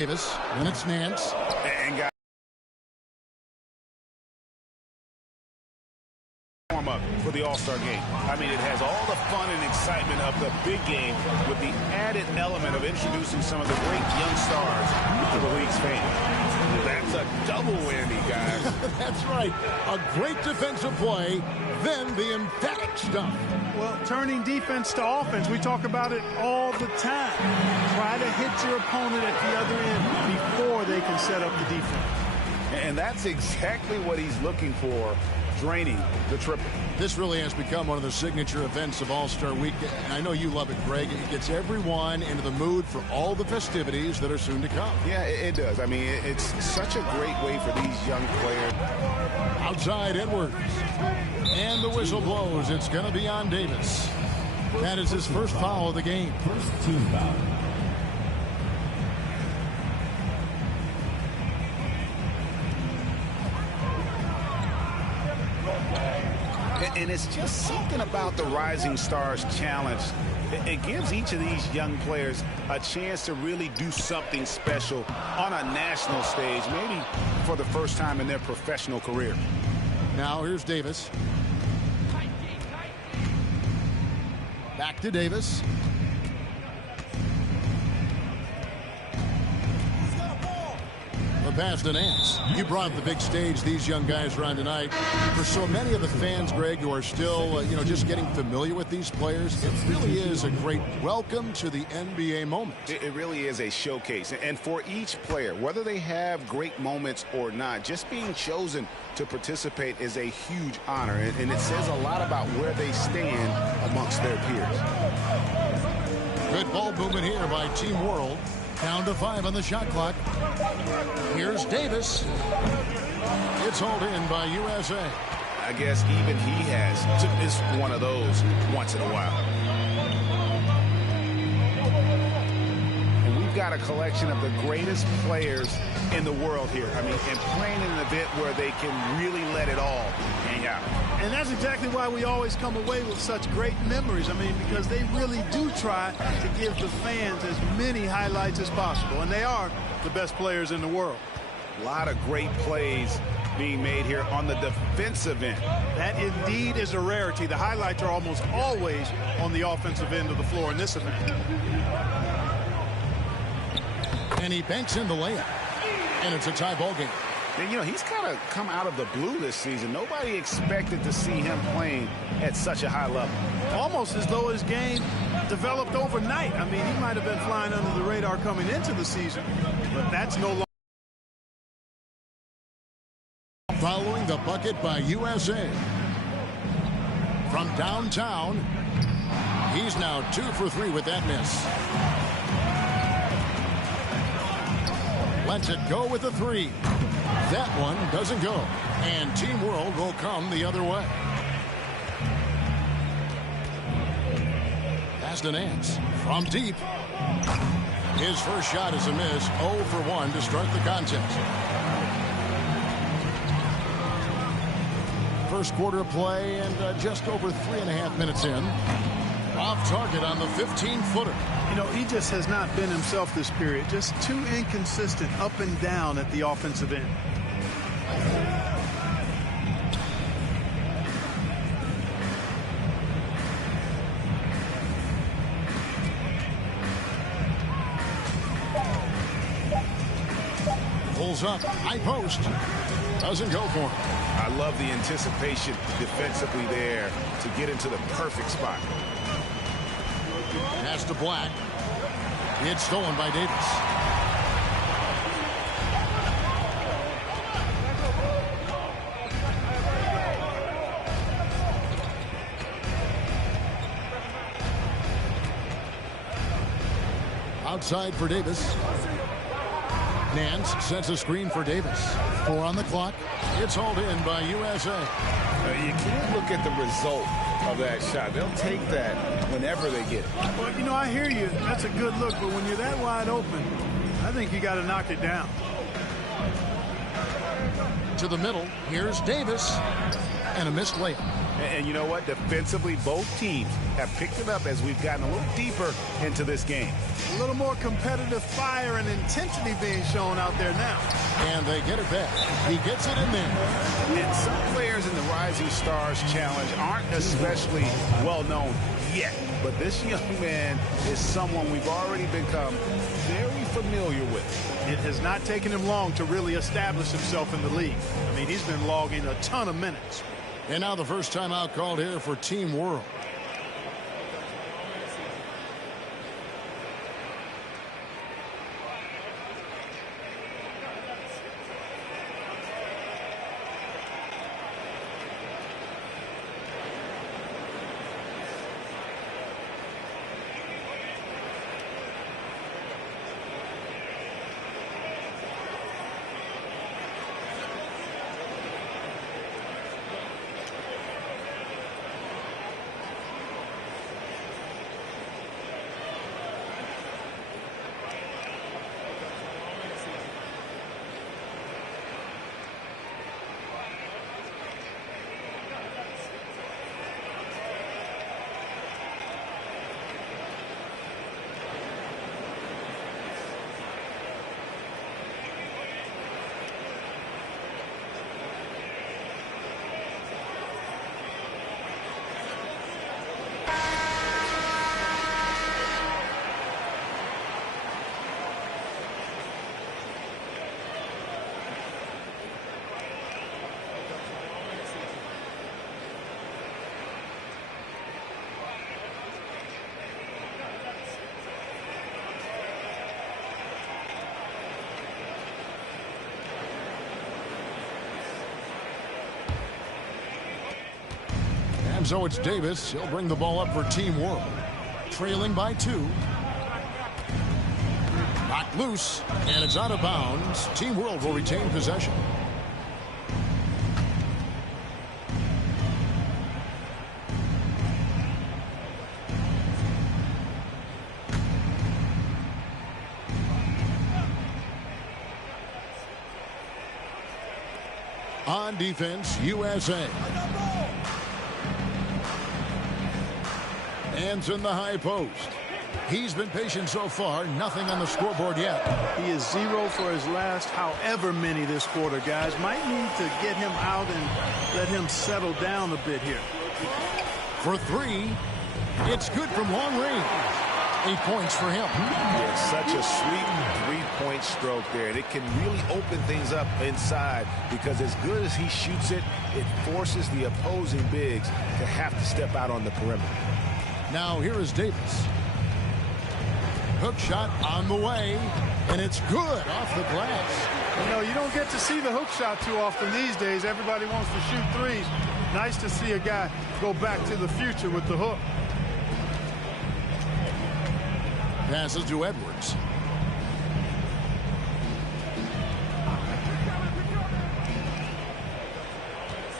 Davis, then it's Nance. And got warm up for the All-Star game. I mean, it has all the fun and excitement of the big game with the added element of introducing some of the great young stars to the league's fans. That's a double whammy, guys. That's right. A great defensive play, then the emphatic stuff. Well, turning defense to offense, we talk about it all the time. Try to hit your opponent at the other end before they can set up the defense. And that's exactly what he's looking for, draining the triple. This really has become one of the signature events of All-Star Week. And I know you love it, Greg. It gets everyone into the mood for all the festivities that are soon to come. Yeah, it does. I mean, it's such a great way for these young players. Outside Edwards. And the whistle blows. It's going to be on Davis. That is his first foul of the game. First team foul. And it's just something about the Rising Stars Challenge. It gives each of these young players a chance to really do something special on a national stage, maybe for the first time in their professional career. Now here's Davis. Back to Davis. The pass to Nance. You brought the big stage these young guys are on tonight. For so many of the fans, Greg, who are still, just getting familiar with these players, it really is a great welcome to the NBA moment. It really is a showcase. And for each player, whether they have great moments or not, just being chosen to participate is a huge honor. And it says a lot about where they stand amongst their peers. Good ball movement here by Team World. Down to 5 on the shot clock. Here's Davis. It's hauled in by USA. I guess even he has to miss one of those once in a while. And we've got a collection of the greatest players in the world here. I mean, and playing in an event where they can really let it all hang out. And that's exactly why we always come away with such great memories. I mean, because they really do try to give the fans as many highlights as possible. And they are the best players in the world. A lot of great plays being made here on the defensive end. That indeed is a rarity. The highlights are almost always on the offensive end of the floor in this event. And he banks in the layup. And it's a tie ball game. And, he's kind of come out of the blue this season. Nobody expected to see him playing at such a high level. Almost as though his game developed overnight. I mean, he might have been flying under the radar coming into the season, but that's no longer. Following the bucket by USA. From downtown, he's now 2 for 3 with that miss. Lets it go with a 3. That one doesn't go. And Team World will come the other way. Pass to Nance from deep. His first shot is a miss. 0 for 1 to start the contest. First quarter play and just over 3.5 minutes in. Off target on the 15-footer. He just has not been himself this period. Just too inconsistent up and down at the offensive end. Pulls up, high post. Doesn't go for him. I love the anticipation defensively there to get into the perfect spot. Pass to Black. It's stolen by Davis. Outside for Davis. Nance sets a screen for Davis. 4 on the clock. It's hauled in by USA. You can't look at the result of that shot. They'll take that whenever they get it. Well, I hear you. That's a good look, but when you're that wide open, I think you got to knock it down. To the middle. Here's Davis. And a missed layup. And you know what? Defensively, both teams have picked it up as we've gotten a little deeper into this game. A little more competitive fire and intensity being shown out there now. And they get it back. He gets it in there. And some players in the Rising Stars Challenge aren't especially well known yet. But this young man is someone we've already become very familiar with. It has not taken him long to really establish himself in the league. I mean, he's been logging a ton of minutes. And now the first timeout called here for Team World. And so it's Davis. He'll bring the ball up for Team World. Trailing by 2. Knocked loose, and it's out of bounds. Team World will retain possession. On defense, USA. Hands in the high post. He's been patient so far. Nothing on the scoreboard yet. He is 0 for his last however many this quarter, guys. Might need to get him out and let him settle down a bit here. For 3, it's good from long range. 8 points for him. It's such a sweet three-point stroke there. And it can really open things up inside because as good as he shoots it, it forces the opposing bigs to have to step out on the perimeter. Now here is Davis. Hook shot on the way, and it's good off the glass. You know, you don't get to see the hook shot too often these days. Everybody wants to shoot threes. Nice to see a guy go back to the future with the hook. Passes to Edwards.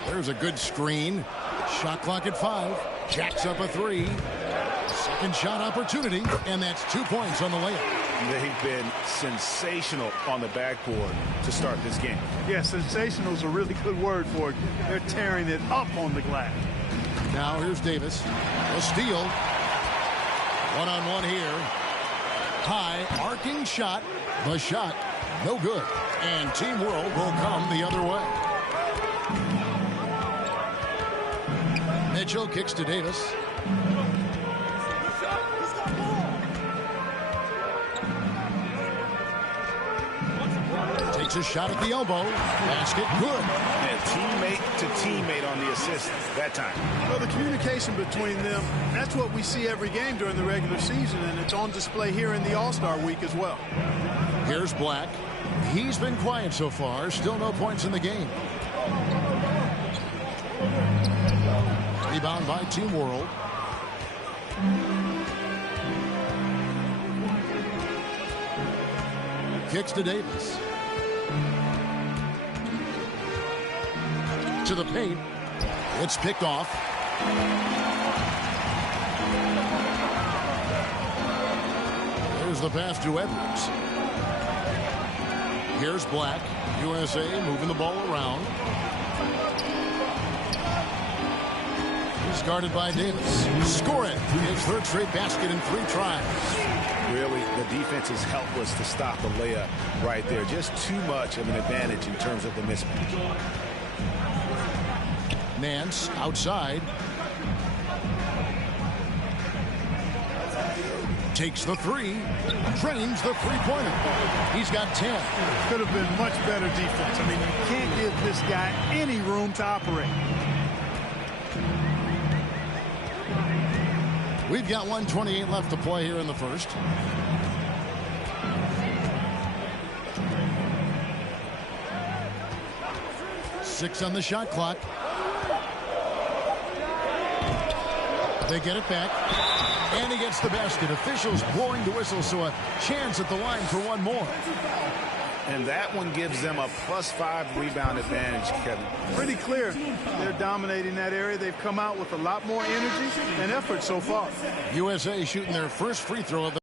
There's a good screen. Shot clock at 5. Jacks up a 3. Second shot opportunity, and that's 2 points on the layup. They've been sensational on the backboard to start this game. Yeah, sensational is a really good word for it. They're tearing it up on the glass. Now here's Davis. A steal. One-on-one here. High, arcing shot. The shot, no good. And Team World will come the other way. Mitchell kicks to Davis. Takes a shot at the elbow. Basket good. And teammate to teammate on the assist that time. Well, the communication between them, that's what we see every game during the regular season, and it's on display here in the All-Star week as well. Here's Black. He's been quiet so far. Still no points in the game. Rebound by Team World. Kicks to Davis. To the paint. It's picked off. There's the pass to Edwards. Here's Black. USA moving the ball around. He's guarded by Davis. Score it. His third straight basket in 3 tries. Really, the defense is helpless to stop the layup right there. Just too much of an advantage in terms of the mismatch. Nance outside. Takes the 3. Drains the 3-pointer. He's got 10. Could have been much better defense. I mean, you can't give this guy any room to operate. We've got 1:28 left to play here in the first. Six on the shot clock. They get it back. And he gets the basket. Officials blowing the whistle, so a chance at the line for one more. And that one gives them a +5 rebound advantage, Kevin. Pretty clear. They're dominating that area. They've come out with a lot more energy and effort so far. USA shooting their first free throw of the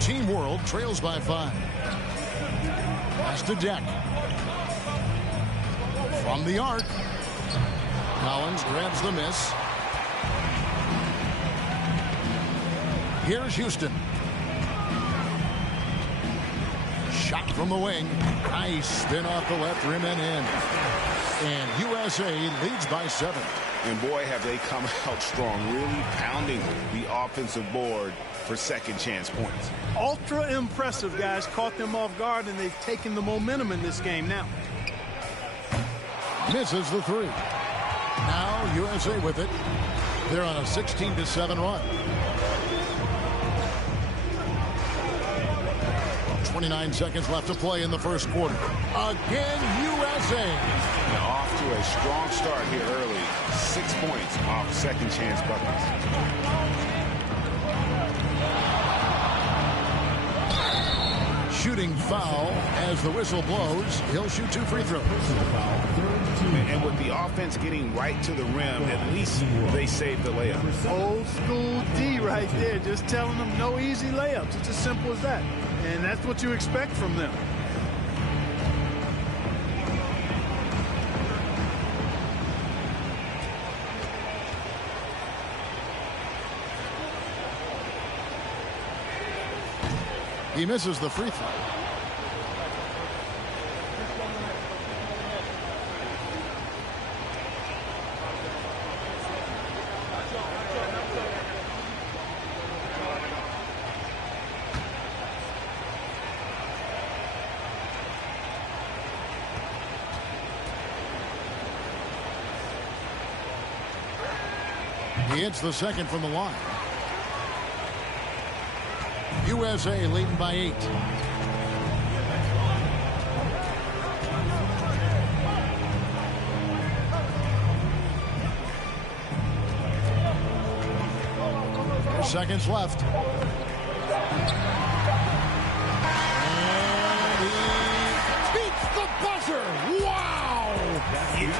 Team World trails by 5. Pass to Deck. From the arc. Collins grabs the miss. Here's Houston. Shot from the wing. Nice spin off the left rim and in. And USA leads by 7. And boy, have they come out strong, really pounding the offensive board for second chance points. Ultra impressive, guys. Caught them off guard, and they've taken the momentum in this game now. Misses the 3. Now USA with it. They're on a 16-7 run. 29 seconds left to play in the first quarter. Again, USA. Now off to a strong start here early. 6 points off second chance buckets. Shooting foul as the whistle blows. He'll shoot 2 free throws. And with the offense getting right to the rim, at least they saved the layup. Old school D right there, just telling them no easy layups. It's as simple as that. And that's what you expect from them. He misses the free throw. He hits the second from the line. USA leading by 8. There's seconds left. And he beats the buzzer. Wow!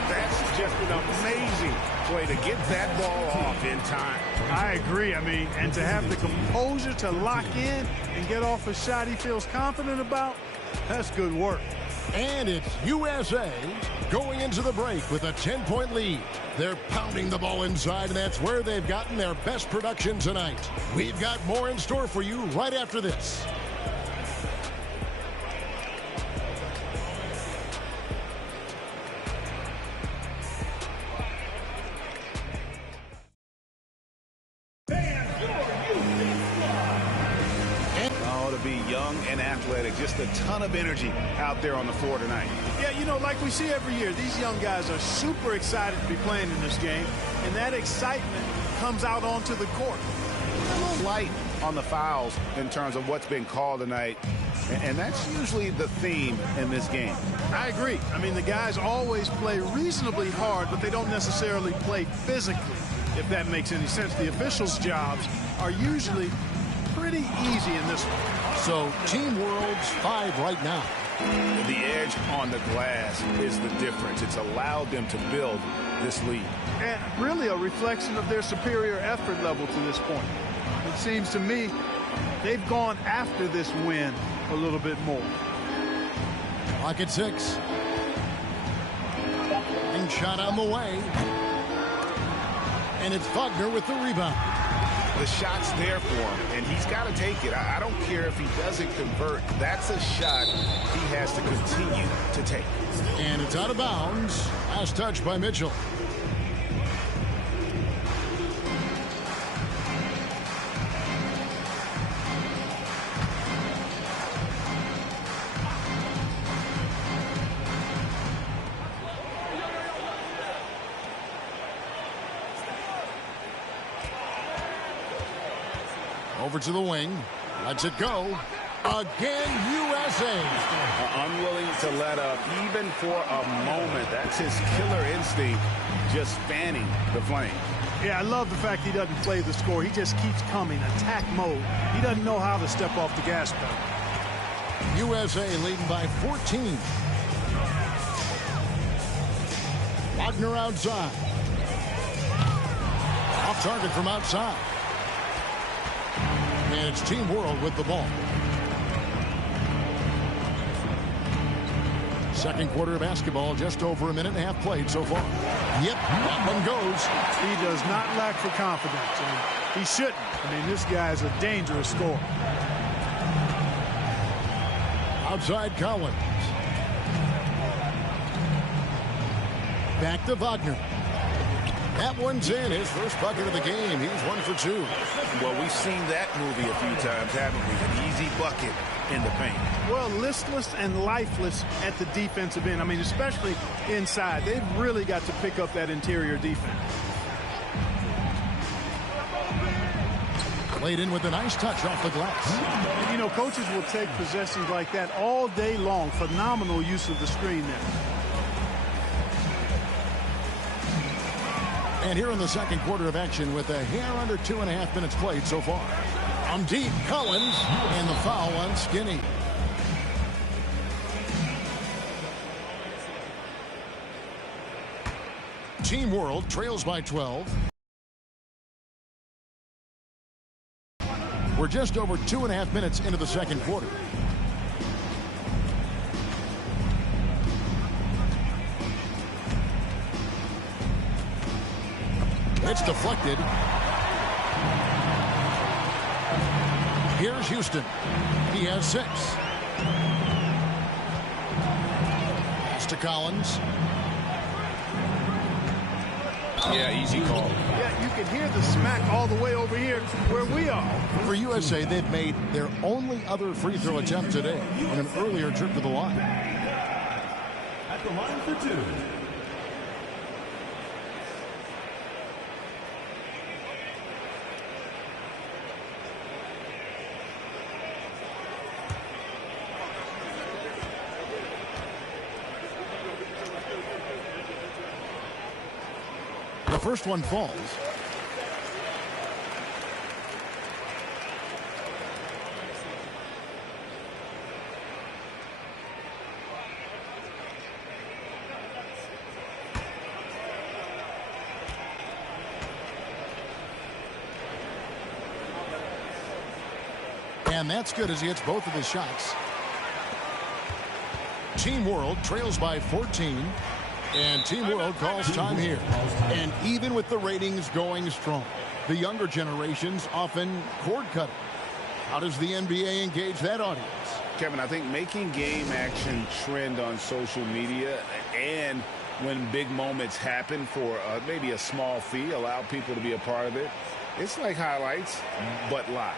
That's just an amazing play to get that ball off in time. I agree. I mean, and to have the composure to lock in and get off a shot he feels confident about, that's good work. And it's USA going into the break with a 10-point lead. They're pounding the ball inside, and that's where they've gotten their best production tonight. We've got more in store for you right after this. And athletic, just a ton of energy out there on the floor tonight. Yeah, you know, like we see every year, these young guys are super excited to be playing in this game, and that excitement comes out onto the court. A little light on the fouls in terms of what's been called tonight, and that's usually the theme in this game. I agree. I mean, the guys always play reasonably hard, but they don't necessarily play physically, if that makes any sense. The officials' jobs are usually pretty easy in this one. So Team World's 5 right now. The edge on the glass is the difference. It's allowed them to build this lead. And really a reflection of their superior effort level to this point. It seems to me they've gone after this win a little bit more. Clock at 6. And shot on the way. And it's Wagner with the rebound. The shot's there for him, and he's got to take it. I don't care if he doesn't convert. That's a shot he has to continue to take. And it's out of bounds. Last touch by Mitchell. Over to the wing. Lets it go. Again, USA. Unwilling to let up even for a moment. That's his killer instinct, just fanning the flame. Yeah, I love the fact he doesn't play the score. He just keeps coming, attack mode. He doesn't know how to step off the gas pedal. USA leading by 14. Wagner outside. Off target from outside. And it's Team World with the ball. Second quarter of basketball, just over a minute and a half played so far. Yep, that one goes. He does not lack for confidence, and he shouldn't. I mean, this guy is a dangerous scorer. Outside Collins. Back to Wagner. That one's in. His first bucket of the game. He's 1 for 2. Well, we've seen that movie a few times, haven't we? An easy bucket in the paint. Well, listless and lifeless at the defensive end. I mean, especially inside. They've really got to pick up that interior defense. Played in with a nice touch off the glass. And, you know, coaches will take possessions like that all day long. Phenomenal use of the screen there. And here in the second quarter of action with a hair under 2.5 minutes played so far. On deep, Collins, and the foul on Skinny. Team World trails by 12. We're just over 2.5 minutes into the second quarter. It's deflected. Here's Houston. He has 6. Pass to Collins. Yeah, easy call. Yeah, you can hear the smack all the way over here where we are. For USA, they've made their only other free throw attempt today on an earlier trip to the line. At the line for 2. The first one falls. And that's good as he hits both of his shots. Team World trails by 14. And Team World calls time here. And even with the ratings going strong, the younger generations often cord cutting. How does the NBA engage that audience? Kevin, I think making game action trend on social media and when big moments happen for maybe a small fee, allow people to be a part of it. It's like highlights, but live.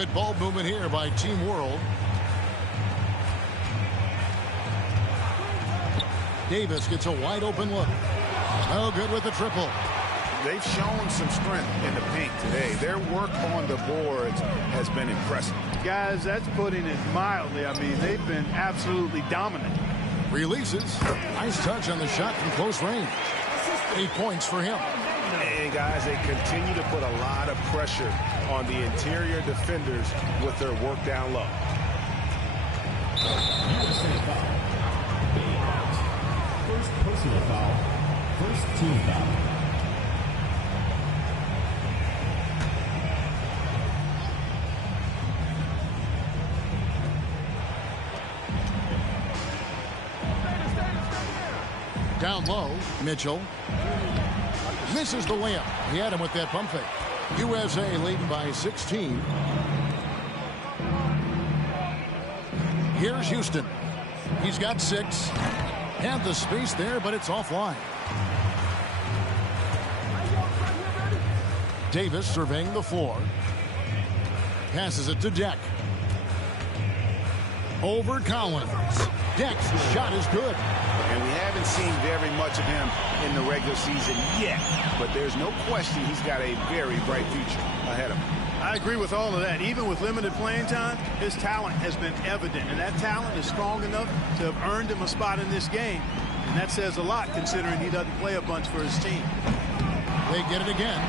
Good ball movement here by Team World. Davis gets a wide open look. Oh, good with the triple. They've shown some strength in the paint today. Their work on the boards has been impressive. Guys, that's putting it mildly. I mean, they've been absolutely dominant. Releases. Nice touch on the shot from close range. 8 points for him. And guys, they continue to put a lot of pressure on the interior defenders with their work down low. First personal foul. First team foul. Down low, Mitchell. Misses the layup. He had him with that pump fake. USA leading by 16. Here's Houston. He's got 6. Had the space there, but it's offline. Davis surveying the floor. Passes it to Deck. Over Collins. Deck's shot is good. And we haven't seen very much of him in the regular season yet. But there's no question he's got a very bright future ahead of him. I agree with all of that. Even with limited playing time, his talent has been evident. And that talent is strong enough to have earned him a spot in this game. And that says a lot considering he doesn't play a bunch for his team. They get it again.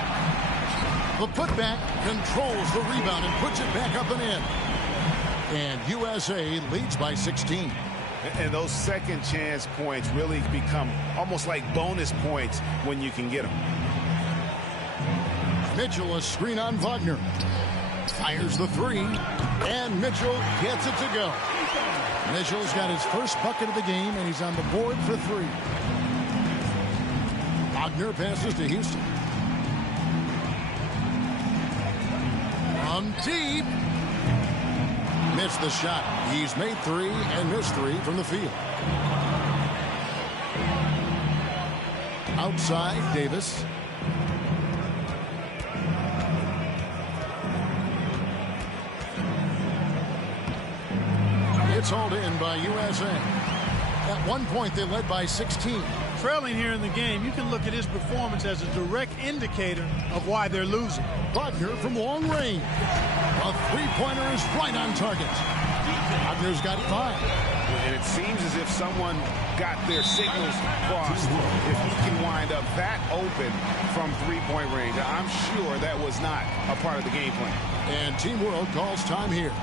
The putback controls the rebound and puts it back up and in. And USA leads by 16. And those second chance points really become almost like bonus points when you can get them. Mitchell, a screen on Wagner. Fires the 3. And Mitchell gets it to go. Mitchell's got his first bucket of the game, and he's on the board for 3. Wagner passes to Houston. From deep. Missed the shot. He's made 3 and missed 3 from the field. Outside, Davis. It's hauled in by USA. At one point, they led by 16. Trailing here in the game, you can look at his performance as a direct indicator of why they're losing. Wagner from long range. A three-pointer is right on target. Wagner's got 5. And it seems as if someone got their signals crossed. If he can wind up that open from three-point range, I'm sure that was not a part of the game plan. And Team World calls time here.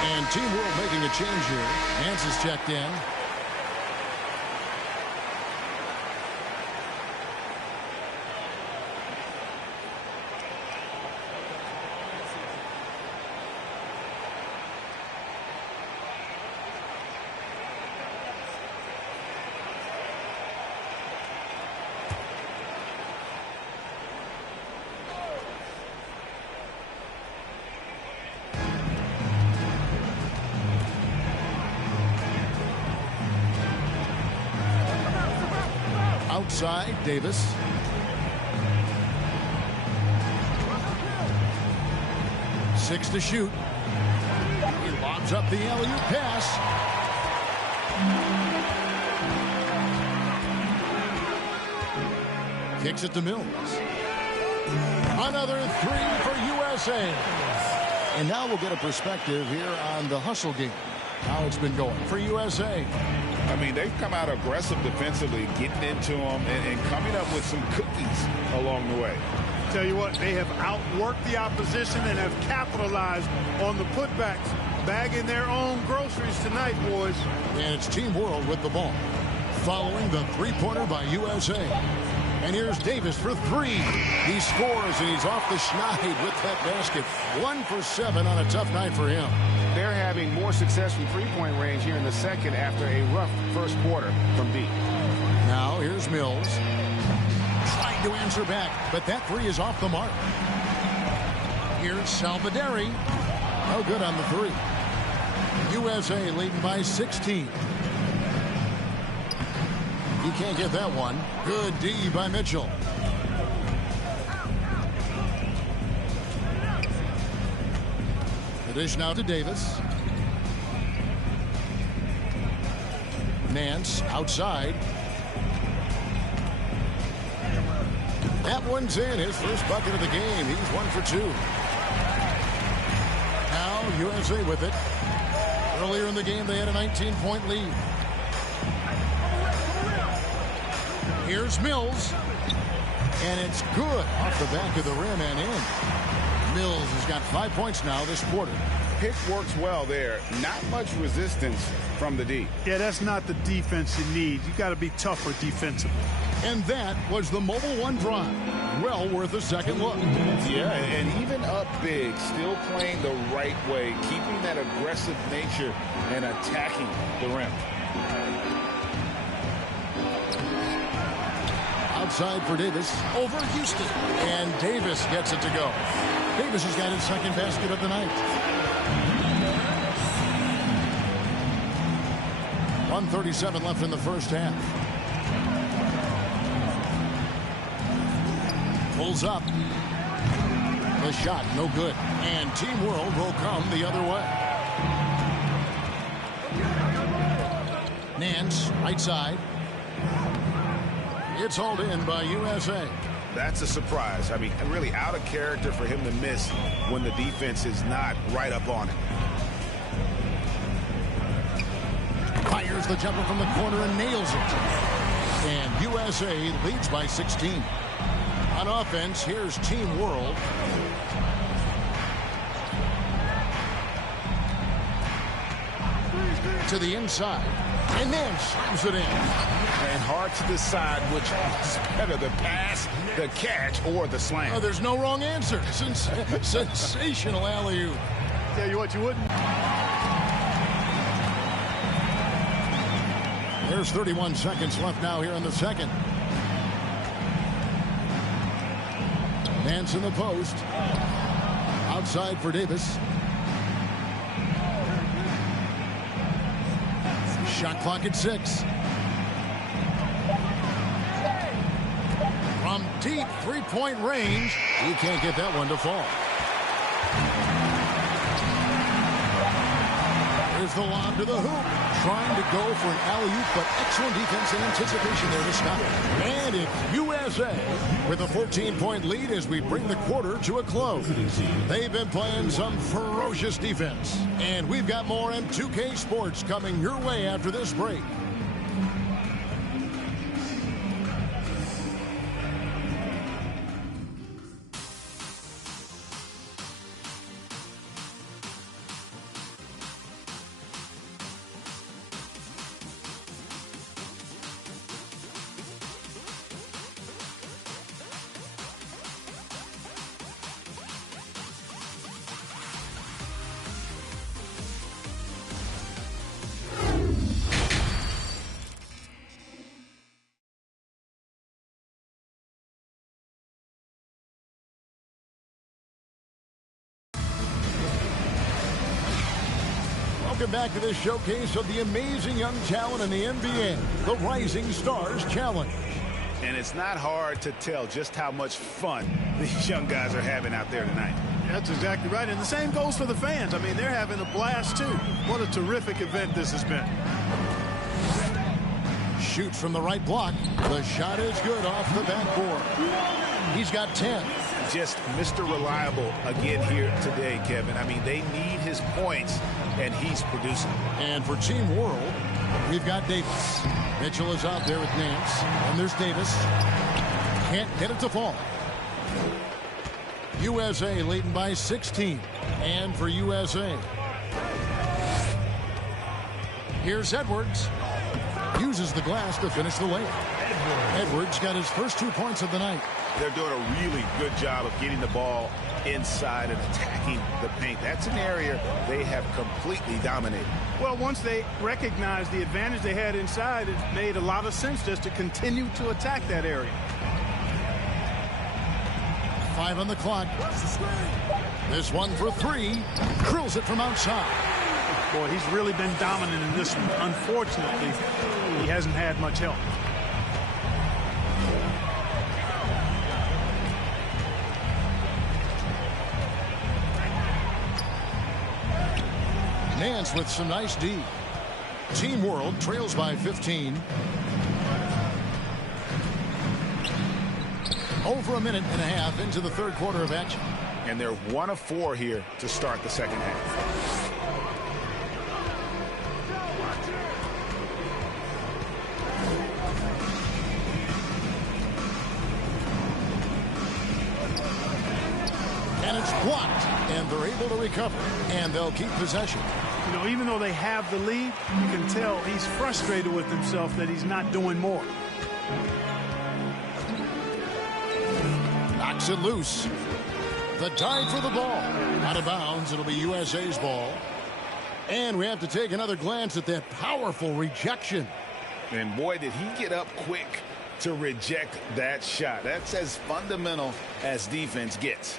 And Team World making a change here. Nance is checked in. Outside, Davis. Six to shoot. Lobs up the alley-oop pass. Kicks it to Mills. Another three for USA. And now we'll get a perspective here on the hustle game. How it's been going for USA. I mean, they've come out aggressive defensively, getting into them and coming up with some cookies along the way. Tell you what, they have outworked the opposition and have capitalized on the putbacks, bagging their own groceries tonight, boys. And it's Team World with the ball, following the three-pointer by USA. And here's Davis for three. He scores, and he's off the schneid with that basket. 1 for 7 on a tough night for him. They're having more success from three-point range here in the second after a rough first quarter from deep. Now here's Mills. Trying to answer back, but that three is off the mark. Here's Salvaderi. No good on the three. USA leading by 16. He can't get that one. Good D by Mitchell. The dish now to Davis. Nance outside. That one's in. His first bucket of the game. He's 1 for 2. Now USA with it. Earlier in the game they had a 19-point lead. Here's Mills. And it's good off the back of the rim and in. Mills has got 5 points now this quarter. Pick works well there. Not much resistance from the D. Yeah, that's not the defense you need. You got to be tougher defensively. And that was the Mobile One drive. Well worth a second look. Yeah, and even up big, still playing the right way, keeping that aggressive nature and attacking the rim. Outside for Davis. Over Houston. And Davis gets it to go. Davis has got his second basket of the night. 1:37 left in the first half. Pulls up. The shot, no good. And Team World will come the other way. Nance, right side. It's hauled in by USA. That's a surprise. I mean, really out of character for him to miss when the defense is not right up on it. Fires the jumper from the corner and nails it. And USA leads by 16. On offense, here's Team World. To the inside. And then slams it in. And hard to decide which is better, the pass, the catch, or the slam. Oh, there's no wrong answer. Sensational alley-oop. Tell you what, you wouldn't. There's 31 seconds left now here in the second. Nance in the post. Outside for Davis. Shot clock at 6. From deep three-point range, he can't get that one to fall. Here's the lob to the hoop. Trying to go for an alley-oop, but excellent defense and anticipation there to stop it. And it's USA with a 14-point lead as we bring the quarter to a close. They've been playing some ferocious defense. And we've got more M2K Sports coming your way after this break. Welcome back to this showcase of the amazing young talent in the NBA, the Rising Stars Challenge. And it's not hard to tell just how much fun these young guys are having out there tonight. That's exactly right. And the same goes for the fans. I mean, they're having a blast, too. What a terrific event this has been. Shoot from the right block. The shot is good off the backboard. He's got 10. Just Mr. Reliable again here today, Kevin. I mean, they need his points, and he's producing. And for Team World, we've got Davis. Mitchell is out there with Nance. And there's Davis. Can't get it to fall. USA leading by 16. And for USA, here's Edwards. Uses the glass to finish the layup. Edwards got his first 2 points of the night. They're doing a really good job of getting the ball inside and attacking the paint. That's an area they have completely dominated. Well, once they recognized the advantage they had inside, it made a lot of sense just to continue to attack that area. 5 on the clock. This one for 3. Drills it from outside. Boy, he's really been dominant in this one. Unfortunately, he hasn't had much help. Nance with some nice D. Team World trails by 15. Over a minute and a half into the third quarter of action. And they're 1 of 4 here to start the second half. And it's blocked, and they're able to recover, and they'll keep possession. You know, even though they have the lead, you can tell he's frustrated with himself that he's not doing more. Knocks it loose. The dive for the ball. Out of bounds. It'll be USA's ball. And we have to take another glance at that powerful rejection. And boy, did he get up quick to reject that shot. That's as fundamental as defense gets.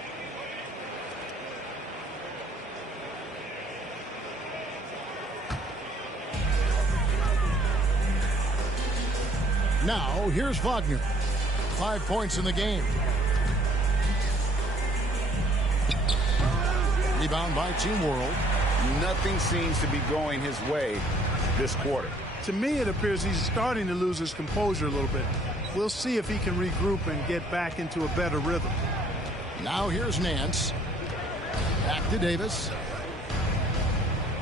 Now, here's Wagner. 5 points in the game. Rebound by Team World. Nothing seems to be going his way this quarter. To me, it appears he's starting to lose his composure a little bit. We'll see if he can regroup and get back into a better rhythm. Now here's Nance. Back to Davis.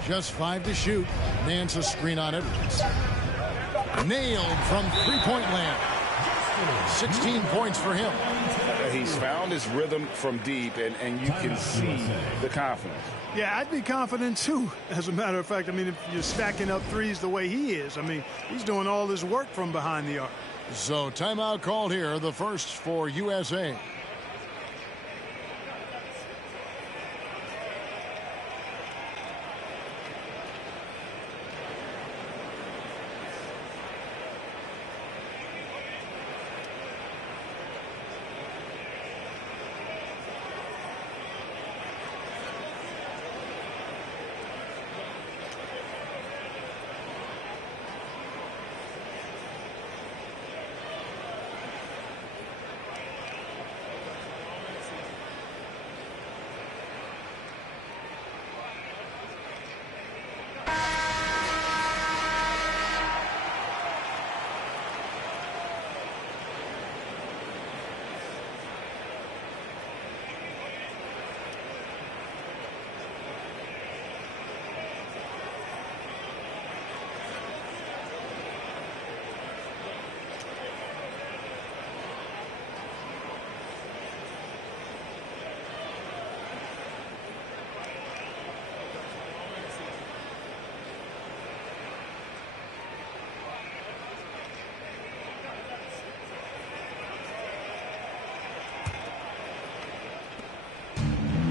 Just 5 to shoot. Nance a screen on Edwards. Nailed from three-point land. 16 points for him. He's found his rhythm from deep, and you can see the confidence. Yeah, I'd be confident, too, as a matter of fact. I mean, if you're stacking up threes the way he is, I mean, he's doing all his work from behind the arc. So timeout called here, the first for USA.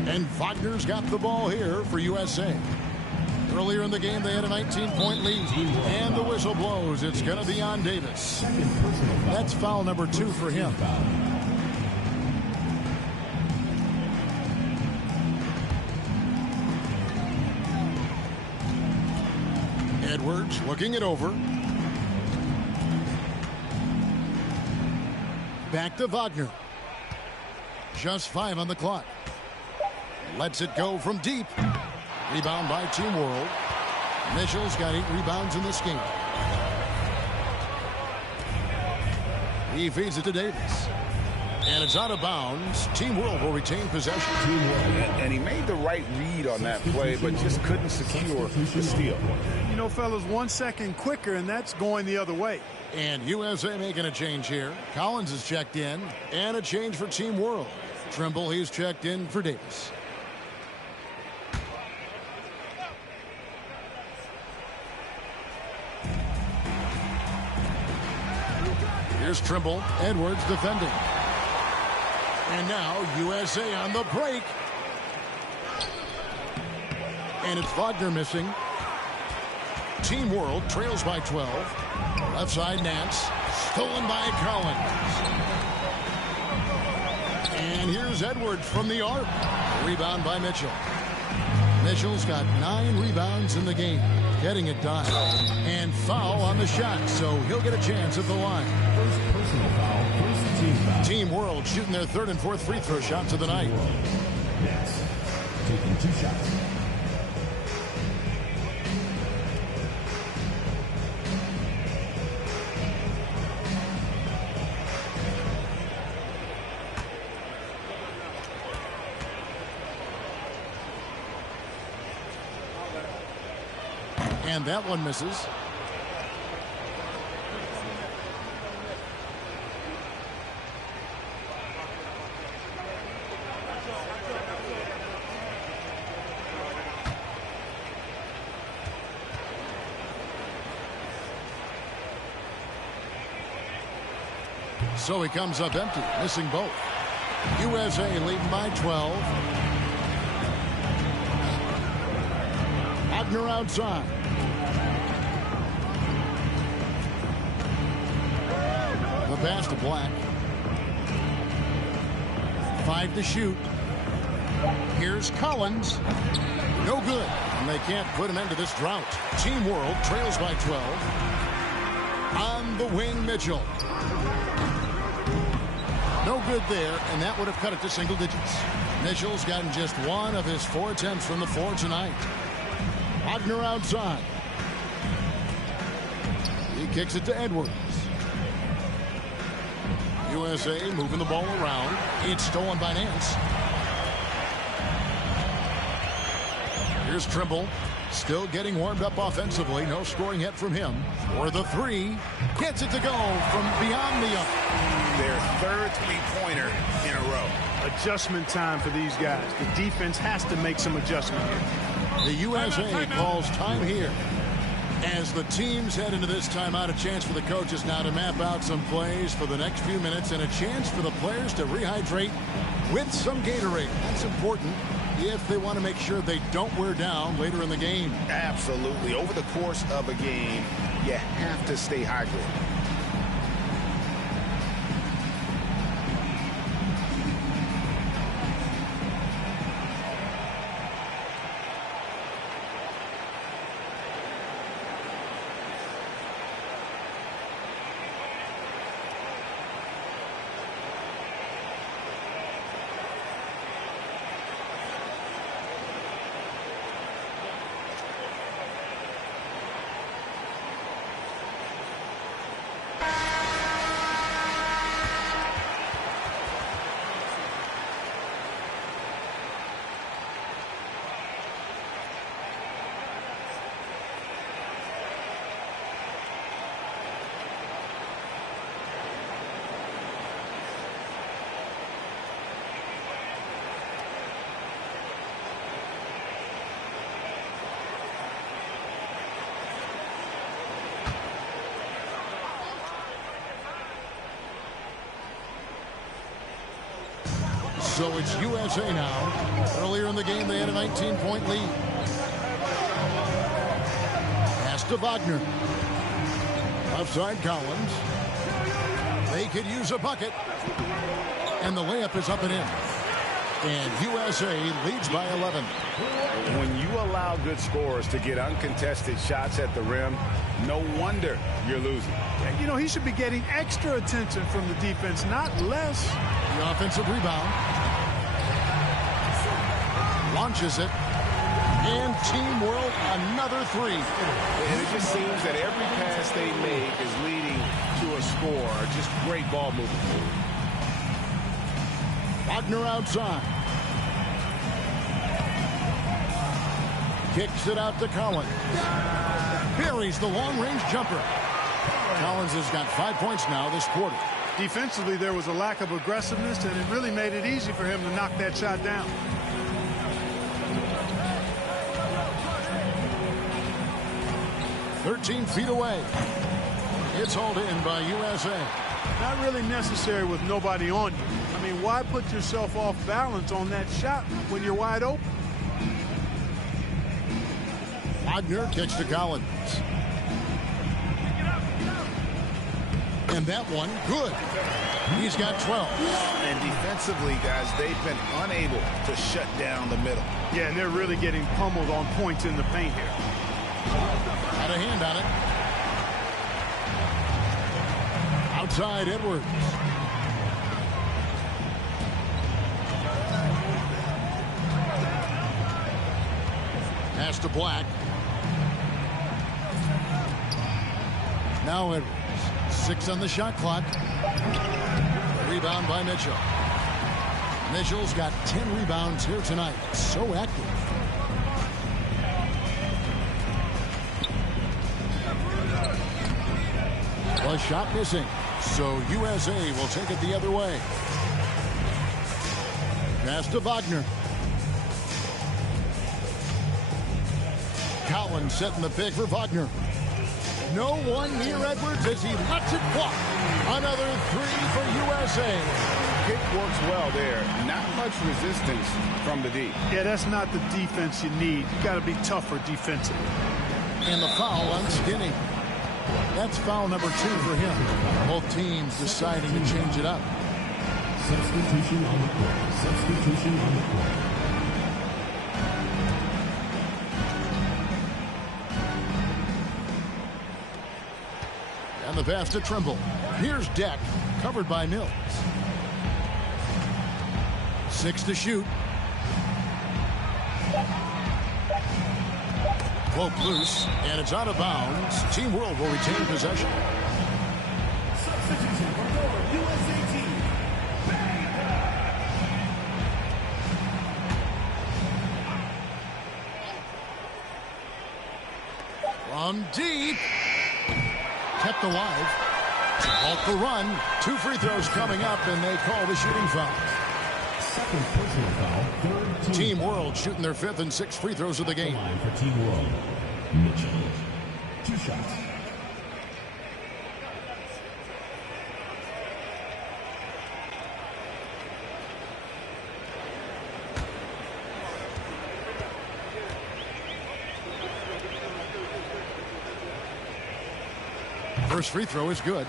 And Wagner's got the ball here for USA. Earlier in the game, they had a 19-point lead. And the whistle blows. It's going to be on Davis. That's foul number 2 for him. Edwards looking it over. Back to Wagner. Just 5 on the clock. Lets it go from deep. Rebound by Team World. Mitchell's got 8 rebounds in this game. He feeds it to Davis. And it's out of bounds. Team World will retain possession. And he made the right read on that play, but just couldn't secure the steal. You know, fellas, 1 second quicker, and that's going the other way. And USA making a change here. Collins is checked in. And a change for Team World. Trimble, he's checked in for Davis. Here's Trimble. Edwards defending. And now USA on the break. And it's Wagner missing. Team World trails by 12. Left side Nance. Stolen by Collins. And here's Edwards from the arc. Rebound by Mitchell. Mitchell's got 9 rebounds in the game. Getting it done. And foul on the shot, so he'll get a chance at the line. First personal foul, first team foul. Team World shooting their 3rd and 4th free throw shots of the night. Nance taking 2 shots. And that one misses. So he comes up empty, missing both. USA leading by 12. Wagner outside. The pass to Black. 5 to shoot. Here's Collins. No good. And they can't put an end to this drought. Team World trails by 12. On the wing, Mitchell. No good there, and that would have cut it to single digits. Mitchell's gotten just 1 of his 4 attempts from the floor tonight. Wagner outside. He kicks it to Edwards. USA moving the ball around. It's stolen by Nance. Here's Trimble. Still getting warmed up offensively. No scoring yet from him. For the 3. Gets it to go from beyond the arc. Their 3rd three-pointer in a row. Adjustment time for these guys. The defense has to make some adjustment here. The USA calls time here. As the teams head into this timeout, a chance for the coaches now to map out some plays for the next few minutes and a chance for the players to rehydrate with some Gatorade. That's important if they want to make sure they don't wear down later in the game. Absolutely. Over the course of a game, you have to stay hydrated. So it's USA now. Earlier in the game, they had a 19-point lead. Pass to Wagner. Offside Collins. They could use a bucket. And the layup is up and in. And USA leads by 11. When you allow good scorers to get uncontested shots at the rim, no wonder you're losing. You know, he should be getting extra attention from the defense, not less. The offensive rebound. punches it. And Team World, another three. And it just seems that every pass they make is leading to a score. Just great ball movement. Wagner outside. Kicks it out to Collins. Buries the long-range jumper. Collins has got 5 points now this quarter. Defensively, there was a lack of aggressiveness, and it really made it easy for him to knock that shot down. "13 feet away. It's hauled in by USA. Not really necessary with nobody on you. I mean, why put yourself off balance on that shot when you're wide open? Wagner kicks to Collins. And that one, good. He's got 12. And defensively, guys, they've been unable to shut down the middle. Yeah, and they're really getting pummeled on points in the paint here. Got a hand on it. Outside Edwards. Pass to Black. Now Edwards. 6 on the shot clock. Rebound by Mitchell. Mitchell's got 10 rebounds here tonight. So active. A shot missing. So USA will take it the other way. Pass to Wagner. Collins setting the pick for Wagner. No one near Edwards as he lets it walk. Another three for USA. Pick works well there. Not much resistance from the D. Yeah, that's not the defense you need. You got to be tougher defensively. And the foul on Skinny. That's foul number 2 for him. Both teams deciding to change it up. Substitution on the court. Substitution on the court. And the pass to Trimble. Here's Deck, covered by Mills. 6 to shoot. Poke loose, and it's out of bounds. Team World will retain possession. Substitution for USA team. From deep. Kept alive. Halt the run. 2 free throws coming up, and they call the shooting foul. Second personal foul. Third Team World shooting their 5th and 6th free throws of the game. line for Team World. Mitchell. 2 shots. First free throw is good.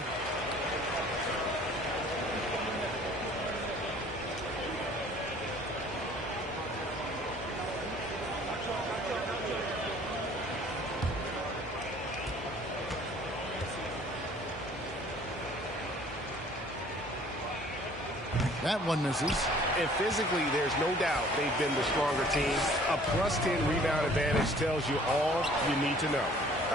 That one misses. And physically, there's no doubt they've been the stronger team. A +10 rebound advantage tells you all you need to know.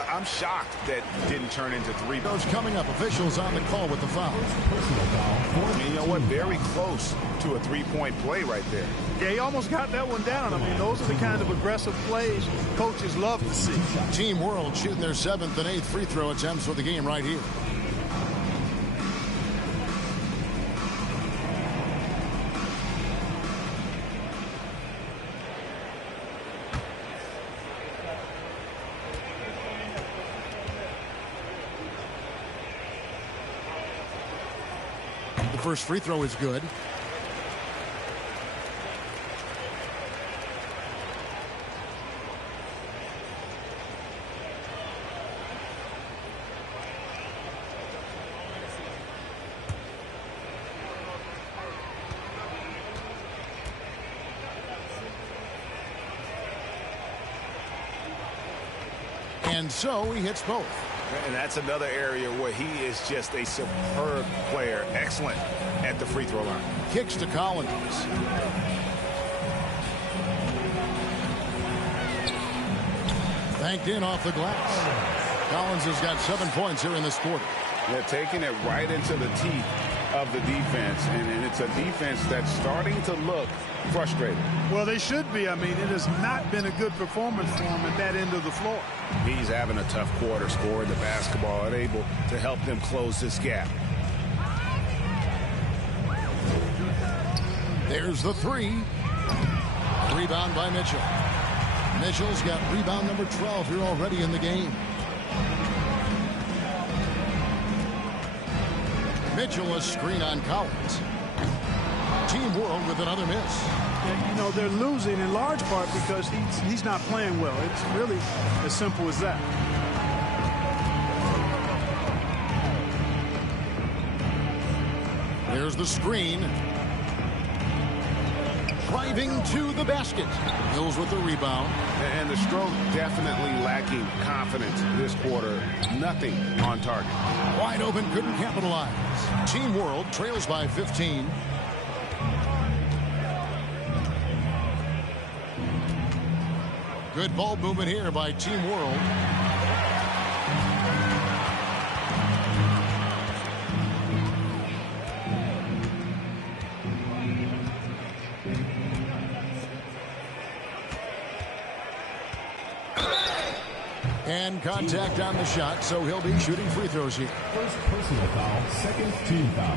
I'm shocked that didn't turn into 3. Those coming up. Officials on the call with the foul. Personal foul. And you know what? Very close to a 3-point play right there. Yeah, he almost got that one down. I mean, those are the kind of aggressive plays coaches love to see. Team World shooting their 7th and 8th free throw attempts for the game right here. The first free throw is good. And so he hits both. And that's another area where he is just a superb player. Excellent at the free throw line. Kicks to Collins. Banked in off the glass. Collins has got 7 points here in this quarter. They're taking it right into the teeth of the defense, and it's a defense that's starting to look frustrated. Well, they should be. I mean, it has not been a good performance for him at that end of the floor. He's having a tough quarter, scoring the basketball and able to help them close this gap. There's the three. Rebound by Mitchell. Mitchell's got rebound number 12 here already in the game. Mitchell a screen on Collins. Team World with another miss. And, you know, they're losing in large part because he's not playing well. It's really as simple as that. There's the screen. Driving to the basket. Hills with the rebound. And the stroke definitely lacking confidence this quarter. Nothing on target. Wide open, couldn't capitalize. Team World trails by 15. Good ball movement here by Team World. And contact on the shot, so he'll be shooting free throws here. First personal foul, second team foul.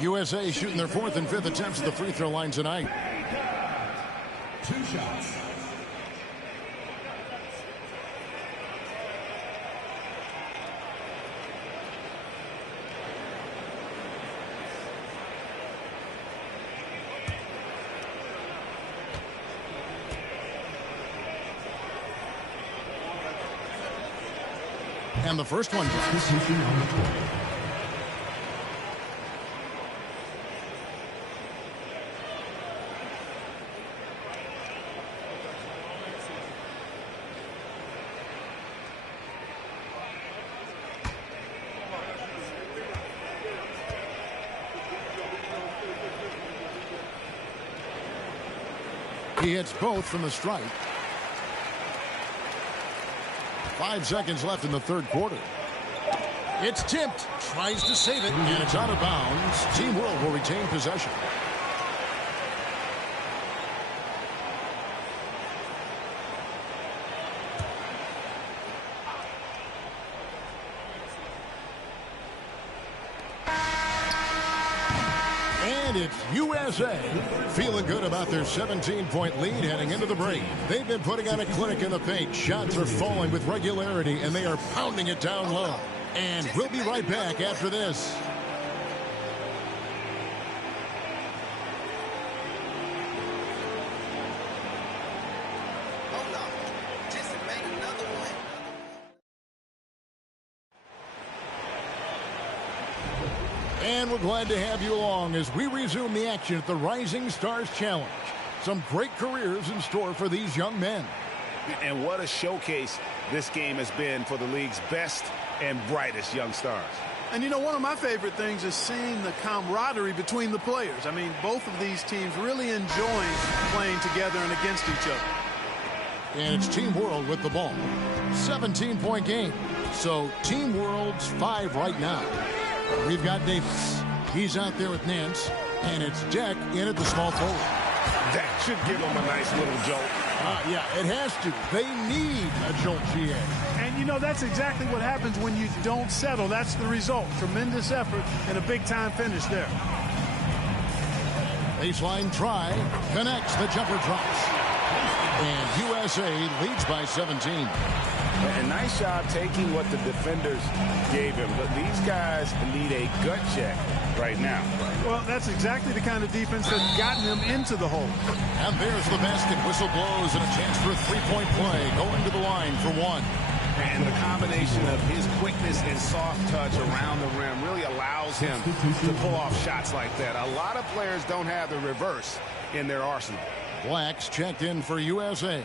USA shooting their 4th and 5th attempts at the free throw line tonight. 2 shots. And the first one goes. He hits both from the stripe. 5 seconds left in the third quarter. It's tipped. Tries to save it. And it's out of bounds. Team World will retain possession. And it's USA feeling good about their 17-point lead heading into the break. They've been putting on a clinic in the paint. Shots are falling with regularity, and they are pounding it down low. And we'll be right back after this. And we're glad to have you along as we resume the action at the Rising Stars Challenge. Some great careers in store for these young men. And what a showcase this game has been for the league's best and brightest young stars. And, you know, one of my favorite things is seeing the camaraderie between the players. I mean, both of these teams really enjoying playing together and against each other. And it's Team World with the ball. 17-point game. So Team World's 5 right now. We've got Davis. He's out there with Nance. And it's Jack in at the small forward. That should give them a nice little jolt. Yeah, it has to. They need a jolt, GA. And, you know, that's exactly what happens when you don't settle. That's the result. Tremendous effort and a big-time finish there. Baseline try. Connects. The jumper drops. And USA leads by 17. A nice job taking what the defenders gave him. But these guys need a gut check right now. Well, that's exactly the kind of defense that's gotten them into the hole. And there's the basket. Whistle blows and a chance for a three-point play. Going to the line for one. And the combination of his quickness and soft touch around the rim really allows him to pull off shots like that. A lot of players don't have the reverse in their arsenal. Blacks checked in for USA.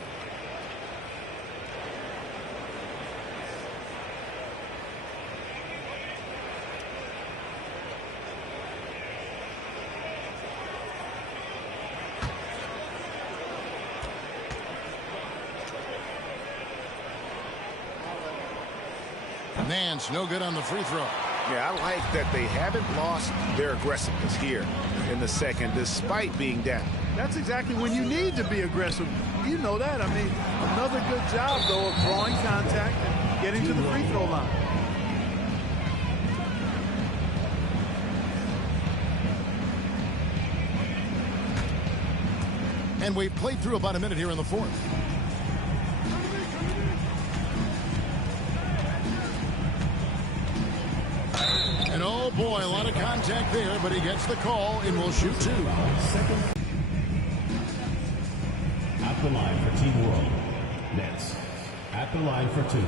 Nance, no good on the free throw. Yeah, I like that they haven't lost their aggressiveness here in the second, despite being down. That's exactly when you need to be aggressive. You know that. I mean, another good job, though, of drawing contact and getting to the free throw line. And we've played through about a minute here in the fourth. And oh boy, a lot of contact there, but he gets the call and will shoot two. At the line for Team World. Nets. At the line for two.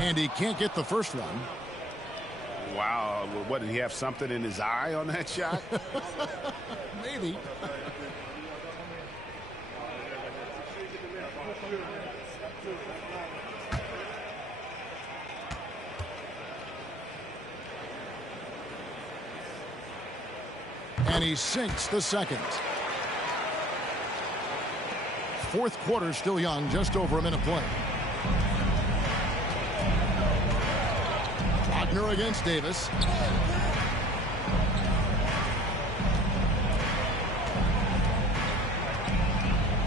And he can't get the first one. Wow, what, did he have something in his eye on that shot? Maybe. And he sinks the second. Fourth quarter still young, just over a minute play. Wagner against Davis.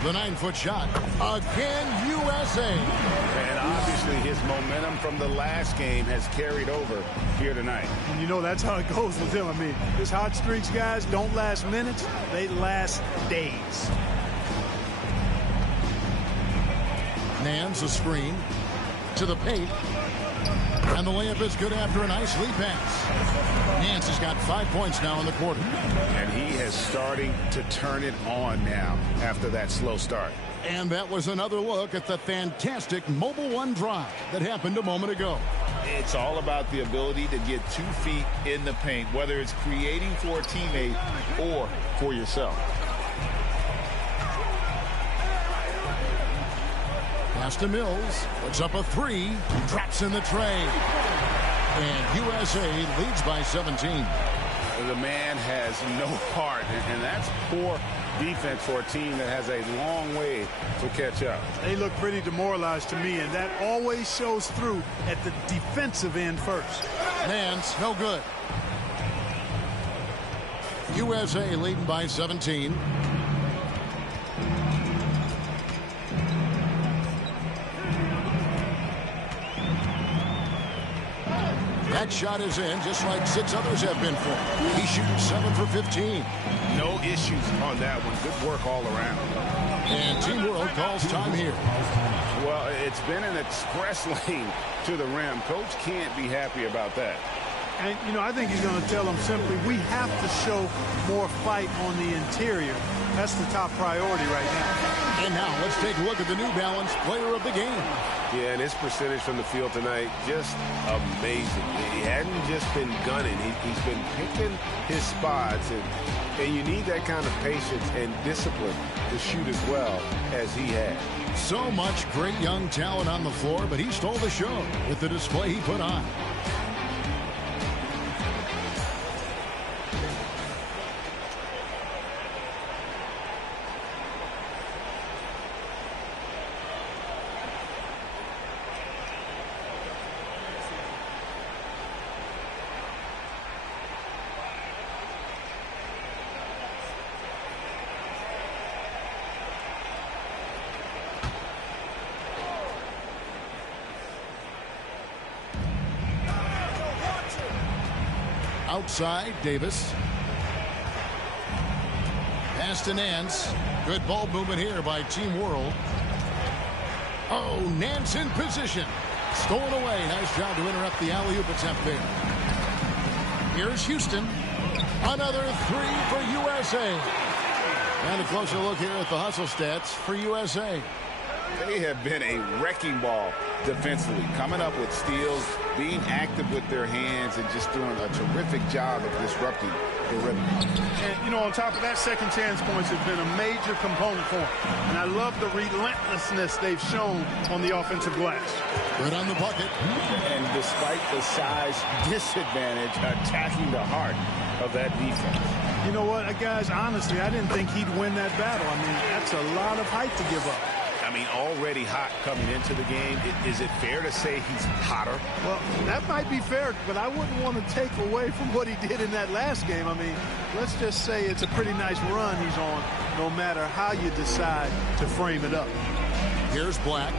The 9-foot shot. Again, USA. And obviously his momentum from the last game has carried over here tonight. And you know that's how it goes with him. I mean, his hot streaks, guys, don't last minutes. They last days. Nance a screen to the paint. And the layup is good after a nice lead pass. Nance has got 5 points now in the quarter. And he is starting to turn it on now after that slow start. And that was another look at the fantastic Mobile One drive that happened a moment ago. It's all about the ability to get 2 feet in the paint, whether it's creating for a teammate or for yourself. Pass to Mills, puts up a 3, drops in the tray. And USA leads by 17. The man has no heart, and that's poor defense for a team that has a long way to catch up. They look pretty demoralized to me, and that always shows through at the defensive end first. Nance, no good. USA leading by 17. That shot is in, just like 6 others have been for him. He's shooting 7 for 15. No issues on that one. Good work all around. And Team World calls time here. Well, it's been an express lane to the rim. Coach can't be happy about that. And, you know, I think he's going to tell them simply, we have to show more fight on the interior. That's the top priority right now. And now let's take a look at the New Balance player of the game. Yeah, and his percentage from the field tonight, just amazing. He hadn't just been gunning. He's been picking his spots, and you need that kind of patience and discipline to shoot as well as he had. So much great young talent on the floor, but he stole the show with the display he put on. Outside, Davis. Pass to Nance. Good ball movement here by Team World. Oh, Nance in position. Stolen away. Nice job to interrupt the alley-oop attempt there. Here's Houston. Another 3 for USA. And a closer look here at the hustle stats for USA. They have been a wrecking ball defensively, coming up with steals, being active with their hands, and just doing a terrific job of disrupting the rhythm. And, you know, on top of that, second chance points have been a major component for them. And I love the relentlessness they've shown on the offensive glass. Right on the bucket. And despite the size disadvantage, attacking the heart of that defense. You know what, guys, honestly, I didn't think he'd win that battle. I mean, that's a lot of height to give up. I mean, already hot coming into the game. Is it fair to say he's hotter? Well, that might be fair, but I wouldn't want to take away from what he did in that last game. I mean, let's just say it's a pretty nice run he's on, no matter how you decide to frame it up. Here's Black.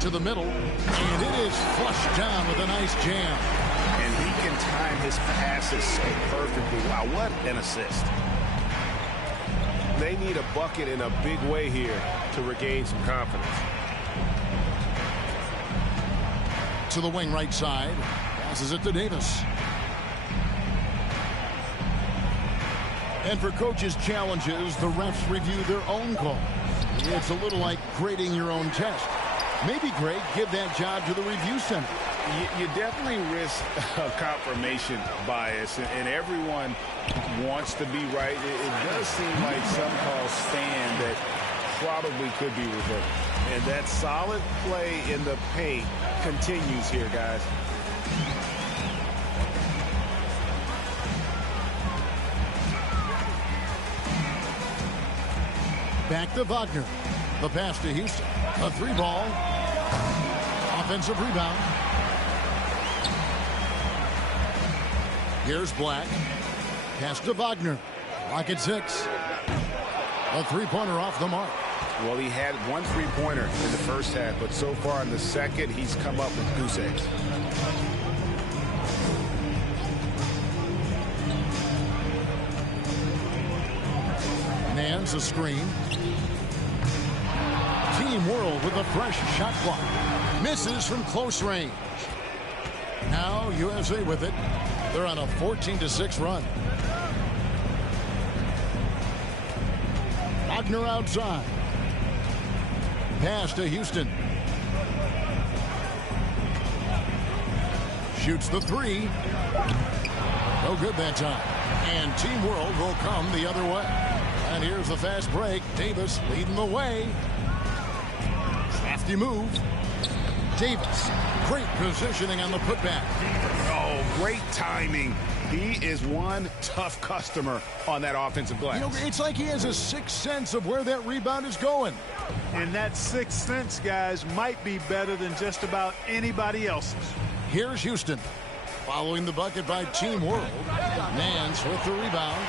To the middle, and it is flushed down with a nice jam. And he can time his passes so perfectly. Wow, what an assist. They need a bucket in a big way here to regain some confidence. To the wing right side. Passes it to Davis. And for coaches' challenges, the refs review their own call. It's a little like grading your own test. Maybe, Greg, give that job to the review center. You definitely risk a confirmation bias, and everyone wants to be right. It does seem like some calls stand that probably could be reversed. And that solid play in the paint continues here, guys. Back to Wagner. The pass to Houston. A three ball. Offensive rebound. Here's Black. Pass to Wagner. Lock at 6. A three-pointer off the mark. Well, he had one three-pointer in the first half, but so far in the second, he's come up with goose eggs. Nance a screen. Team World with a fresh shot clock. Misses from close range. Now USA with it. They're on a 14-6 run. Wagner outside. Pass to Houston. Shoots the three. No good that time. And Team World will come the other way. And here's the fast break. Davis leading the way. Crafty move. Davis. Great positioning on the putback. Oh, great timing. He is one tough customer on that offensive glass. You know, it's like he has a sixth sense of where that rebound is going. And that sixth sense, guys, might be better than just about anybody else's. Here's Houston. Following the bucket by Team World. Nance with the rebound.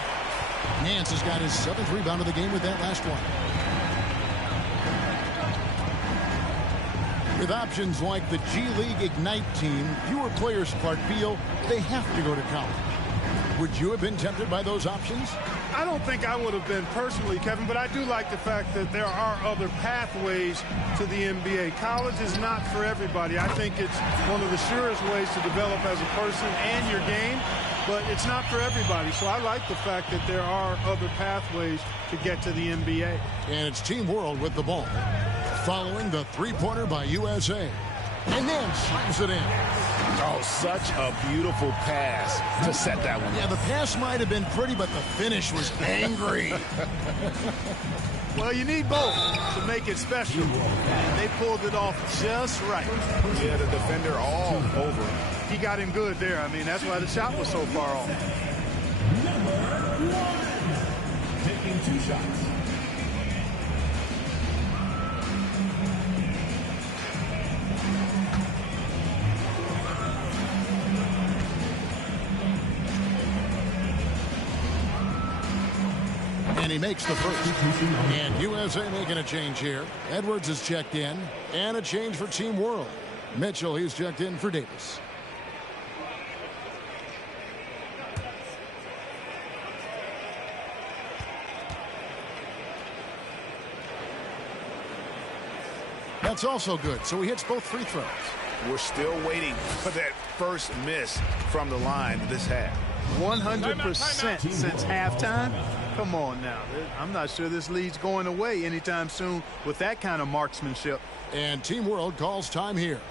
Nance has got his 7th rebound of the game with that last one. With options like the G League Ignite team, fewer players feel they have to go to college. Would you have been tempted by those options? I don't think I would have been personally, Kevin, but I do like the fact that there are other pathways to the NBA. College is not for everybody. I think it's one of the surest ways to develop as a person and your game, but it's not for everybody. So I like the fact that there are other pathways to get to the NBA. And it's Team World with the ball. Following the three-pointer by USA. And then slams it in. Oh, such a beautiful pass to set that one. Yeah, the pass might have been pretty, but the finish was angry. Well, you need both to make it special. And they pulled it off just right. Yeah, the defender all over him. He got him good there. I mean, that's why the shot was so far off. Number 1. Taking 2 shots. And he makes the first. And USA making a change here. Edwards is checked in. And a change for Team World. Mitchell, he's checked in for Davis. That's also good. So he hits both free throws. We're still waiting for that first miss from the line this half. 100% since halftime. Come on now. I'm not sure this lead's going away anytime soon with that kind of marksmanship. And Team World calls time here.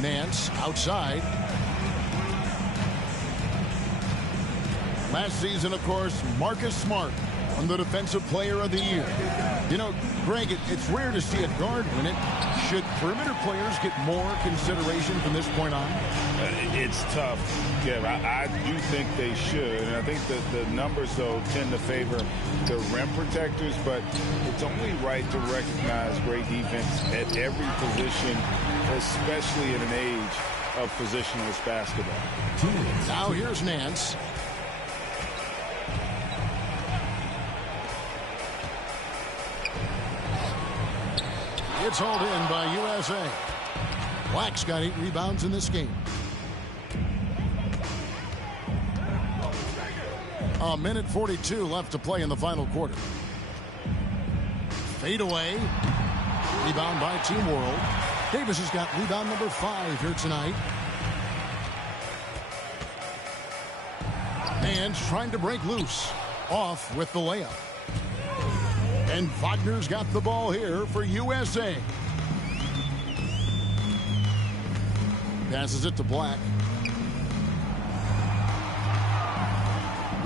Nance outside. Last season, of course, Marcus Smart won the Defensive Player of the Year. You know, Greg, it's rare to see a guard win it. Should perimeter players get more consideration from this point on? It's tough, Kev. I do think they should. And I think that the numbers, though, tend to favor the rim protectors. But it's only right to recognize great defense at every position, especially in an age of positionless basketball. Now here's Nance. It's hauled in by USA. Black's got 8 rebounds in this game. A minute 42 left to play in the final quarter. Fade away. Rebound by Team World. Davis has got rebound number 5 here tonight. And trying to break loose. Off with the layup. And Wagner's got the ball here for USA. Passes it to Black.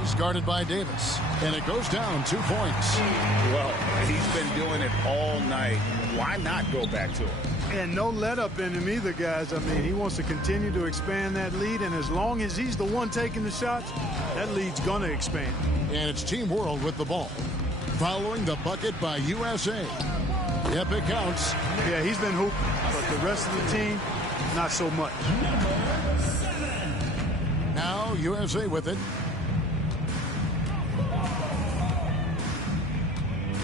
He's guarded by Davis. And it goes down 2 points. Well, he's been doing it all night. Why not go back to it? And no let up in him either, guys. I mean, he wants to continue to expand that lead. And as long as he's the one taking the shots, that lead's going to expand. And it's Team World with the ball. Following the bucket by USA. Yep, it counts. Yeah, he's been hooping, but the rest of the team, not so much. Now USA with it.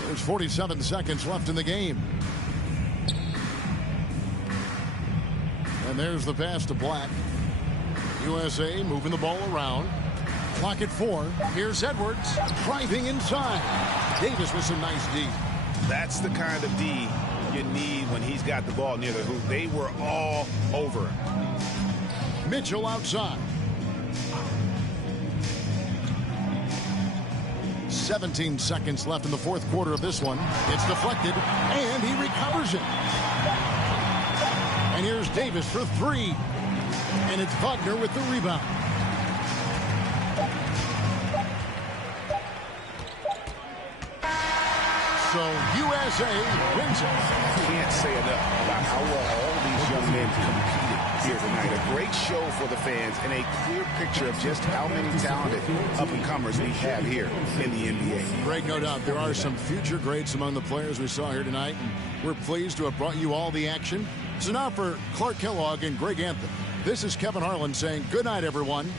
There's 47 seconds left in the game. And there's the pass to Black. USA moving the ball around. Clock at 4. Here's Edwards driving inside. Davis with some nice D. That's the kind of D you need when he's got the ball near the hoop. They were all over him. Mitchell outside. 17 seconds left in the fourth quarter of this one. It's deflected, and he recovers it. And here's Davis for 3. And it's Wagner with the rebound. So USA wins it. Can't say enough about how well all these young men competed here tonight. A great show for the fans and a clear picture of just how many talented up-and-comers we have here in the NBA. Greg, no doubt there are some future greats among the players we saw here tonight, and we're pleased to have brought you all the action. So now for Clark Kellogg and Greg Anthony, this is Kevin Harlan saying good night, everyone.